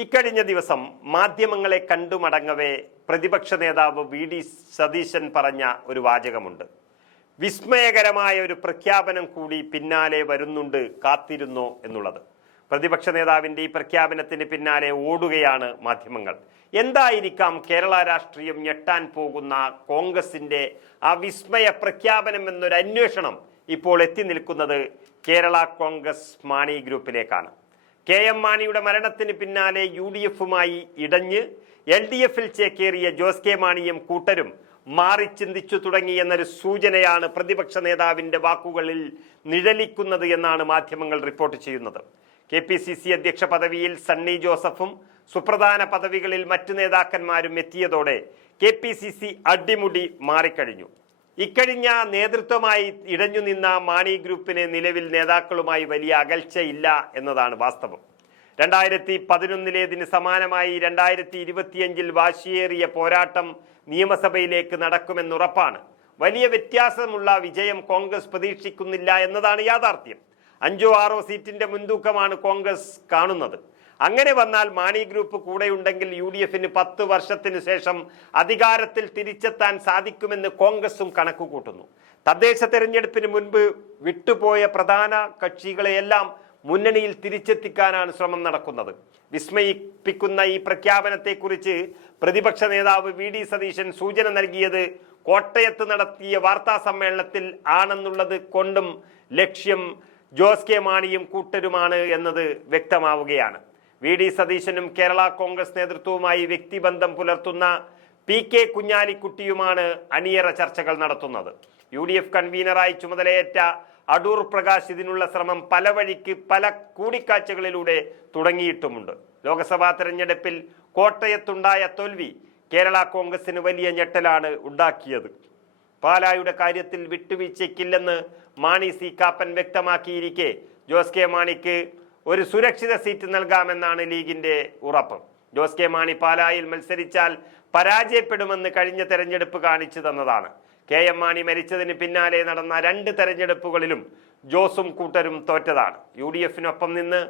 ഇക്കഴിഞ്ഞ ദിവസം മാധ്യമങ്ങളെ കണ്ടുമടങ്ങവേ പ്രതിപക്ഷ നേതാവ് വി.ഡി. സതീശൻ പറഞ്ഞ ഒരു വാചകമുണ്ട്. വിസ്മയകരമായ ഒരു പ്രഖ്യാപനം കൂടി പിന്നാലെ വരുന്നുണ്ട്, കാത്തിരുന്നോ എന്നുള്ളത്. പ്രതിപക്ഷ നേതാവിന്റെ ഈ പ്രഖ്യാപനത്തിന് പിന്നാലെ ഓടുകയാണ് മാധ്യമങ്ങൾ. എന്തായിരിക്കാം കേരള രാഷ്ട്രീയം ഞെട്ടാൻ പോകുന്ന കോൺഗ്രസിന്റെ ആ വിസ്മയ പ്രഖ്യാപനം എന്നൊരു അന്വേഷണം ഇപ്പോൾ എത്തി നിൽക്കുന്നത് കേരള കോൺഗ്രസ് മാണി ഗ്രൂപ്പിലേക്കാണ്. കെ.എം. മാണിയുടെ മരണത്തിന് പിന്നാലെ UDF-മായി ഇടഞ്ഞ് LDF-ൽ ചേക്കേറിയ ജോസ് കെ മാണിയും കൂട്ടരും മാറി ചിന്തിച്ചു തുടങ്ങി എന്നൊരു സൂചനയാണ് പ്രതിപക്ഷ നേതാവിന്റെ വാക്കുകളിൽ നിഴലിക്കുന്നത് എന്നാണ് മാധ്യമങ്ങൾ റിപ്പോർട്ട് ചെയ്യുന്നത്. KPCC അധ്യക്ഷ പദവിയിൽ സണ്ണി ജോസഫും സുപ്രധാന പദവികളിൽ മറ്റു നേതാക്കന്മാരും എത്തിയതോടെ KPCC അടിമുടി മാറിക്കഴിഞ്ഞു. ഇക്കഴിഞ്ഞ നേതൃത്വമായി ഇടഞ്ഞു നിന്ന മാണി ഗ്രൂപ്പിന് നിലവിൽ നേതാക്കളുമായി വലിയ അകൽച്ചയില്ല എന്നതാണ് വാസ്തവം. 2011 സമാനമായി 2025 വാശിയേറിയ പോരാട്ടം നിയമസഭയിലേക്ക് നടക്കുമെന്നുറപ്പാണ്. വലിയ വ്യത്യാസമുള്ള വിജയം കോൺഗ്രസ് പ്രതീക്ഷിക്കുന്നില്ല എന്നതാണ് യാഥാർത്ഥ്യം. 5-6 സീറ്റിന്റെ മുൻതൂക്കമാണ് കോൺഗ്രസ് കാണുന്നത്. അങ്ങനെ വന്നാൽ മാണി ഗ്രൂപ്പ് കൂടെയുണ്ടെങ്കിൽ UDF-ന് 10 വർഷത്തിനു ശേഷം അധികാരത്തിൽ തിരിച്ചെത്താൻ സാധിക്കുമെന്ന് കോൺഗ്രസും കണക്കുകൂട്ടുന്നു. തദ്ദേശ തെരഞ്ഞെടുപ്പിന് മുൻപ് വിട്ടുപോയ പ്രധാന കക്ഷികളെയെല്ലാം മുന്നണിയിൽ തിരിച്ചെത്തിക്കാനാണ് ശ്രമം നടക്കുന്നത്. വിസ്മയിപ്പിക്കുന്ന ഈ പ്രഖ്യാപനത്തെക്കുറിച്ച് പ്രതിപക്ഷ നേതാവ് വി.ഡി. സതീശൻ സൂചന നൽകിയത് കോട്ടയത്ത് നടത്തിയ വാർത്താ സമ്മേളനത്തിൽ ആണെന്നുള്ളത് കൊണ്ടും ലക്ഷ്യം ജോസ് കെ മാണിയും കൂട്ടരുമാണ് എന്നത് വ്യക്തമാവുകയാണ്. വി.ഡി. സതീശനും കേരള കോൺഗ്രസ് നേതൃത്വവുമായി വ്യക്തിബന്ധം പുലർത്തുന്ന P.K. കുഞ്ഞാലിക്കുട്ടിയുമാണ് അണിയറ ചർച്ചകൾ നടത്തുന്നത്. UDF കൺവീനറായി ചുമതലയേറ്റ അടൂർ പ്രകാശ് ഇതിനുള്ള ശ്രമം പല വഴിക്ക് പല കൂടിക്കാഴ്ചകളിലൂടെ തുടങ്ങിയിട്ടുമുണ്ട്. ലോക്സഭാ തെരഞ്ഞെടുപ്പിൽ കോട്ടയത്തുണ്ടായ തോൽവി കേരള കോൺഗ്രസിന് വലിയ ഞെട്ടലാണ് ഉണ്ടാക്കിയത്. പാലായുടെ കാര്യത്തിൽ വിട്ടുവീഴ്ചയ്ക്കില്ലെന്ന് മാണി സി കാപ്പൻ വ്യക്തമാക്കിയിരിക്കെ ജോസ് കെ മാണിക്ക് ഒരു സുരക്ഷിത സീറ്റ് നൽകാമെന്നാണ് ലീഗിന്റെ ഉറപ്പ്. ജോസ് കെ മാണി പാലായിൽ മത്സരിച്ചാൽ പരാജയപ്പെടുമെന്ന് കഴിഞ്ഞ തെരഞ്ഞെടുപ്പ് കാണിച്ചു തന്നതാണ്. കെ.എം. മാണി മരിച്ചതിന് പിന്നാലെ നടന്ന 2 തെരഞ്ഞെടുപ്പുകളിലും ജോസും കൂട്ടരും തോറ്റതാണ്. UDF-നൊപ്പം നിന്ന്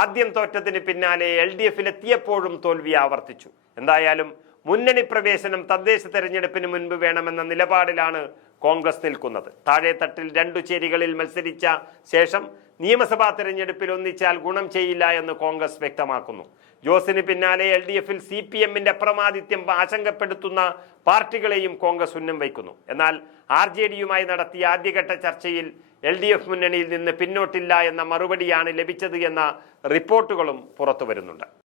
ആദ്യം തോറ്റതിന് പിന്നാലെ LDF-ലെത്തിയപ്പോഴും തോൽവി ആവർത്തിച്ചു. എന്തായാലും മുന്നണി പ്രവേശനം തദ്ദേശ തെരഞ്ഞെടുപ്പിന് മുൻപ് വേണമെന്ന നിലപാടിലാണ് കോൺഗ്രസ് നിൽക്കുന്നത്. താഴെത്തട്ടിൽ 2 ചേരികളിൽ മത്സരിച്ച ശേഷം നിയമസഭാ തെരഞ്ഞെടുപ്പിൽ ഒന്നിച്ചാൽ ഗുണം ചെയ്യില്ല എന്ന് കോൺഗ്രസ് വ്യക്തമാക്കുന്നു. ജോസിന് പിന്നാലെ LDF-ൽ CPM-ന്റെ അപ്രമാദിത്യം ആശങ്കപ്പെടുത്തുന്ന പാർട്ടികളെയും കോൺഗ്രസ് ഉന്നം വയ്ക്കുന്നു. എന്നാൽ RJD-യുമായി നടത്തിയ ആദ്യഘട്ട ചർച്ചയിൽ LDF മുന്നണിയിൽ നിന്ന് പിന്നോട്ടില്ല എന്ന മറുപടിയാണ് ലഭിച്ചത് എന്ന റിപ്പോർട്ടുകളും പുറത്തു വരുന്നുണ്ട്.